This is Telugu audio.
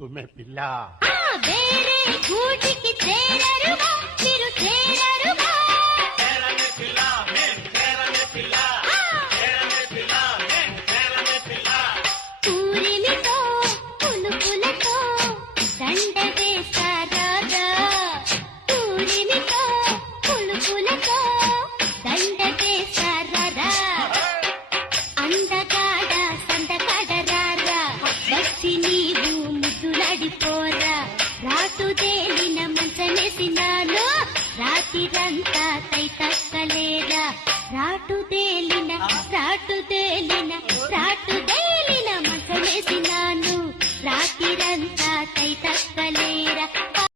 దుమ్మె పిల్ల వేరే గూటికి చేరరుగా మీరు చేరరుగా పూరిమితో పులుపులతో దండ వేస్తారా పూరిమితో పులుపులతో దండ వేస్తారా అందగాడ సందగాడరారా వచ్చి నీవు ముద్దులాడిపోరా రాటు తేలిన మంచమేసినాను రాత్రిరంతా తైత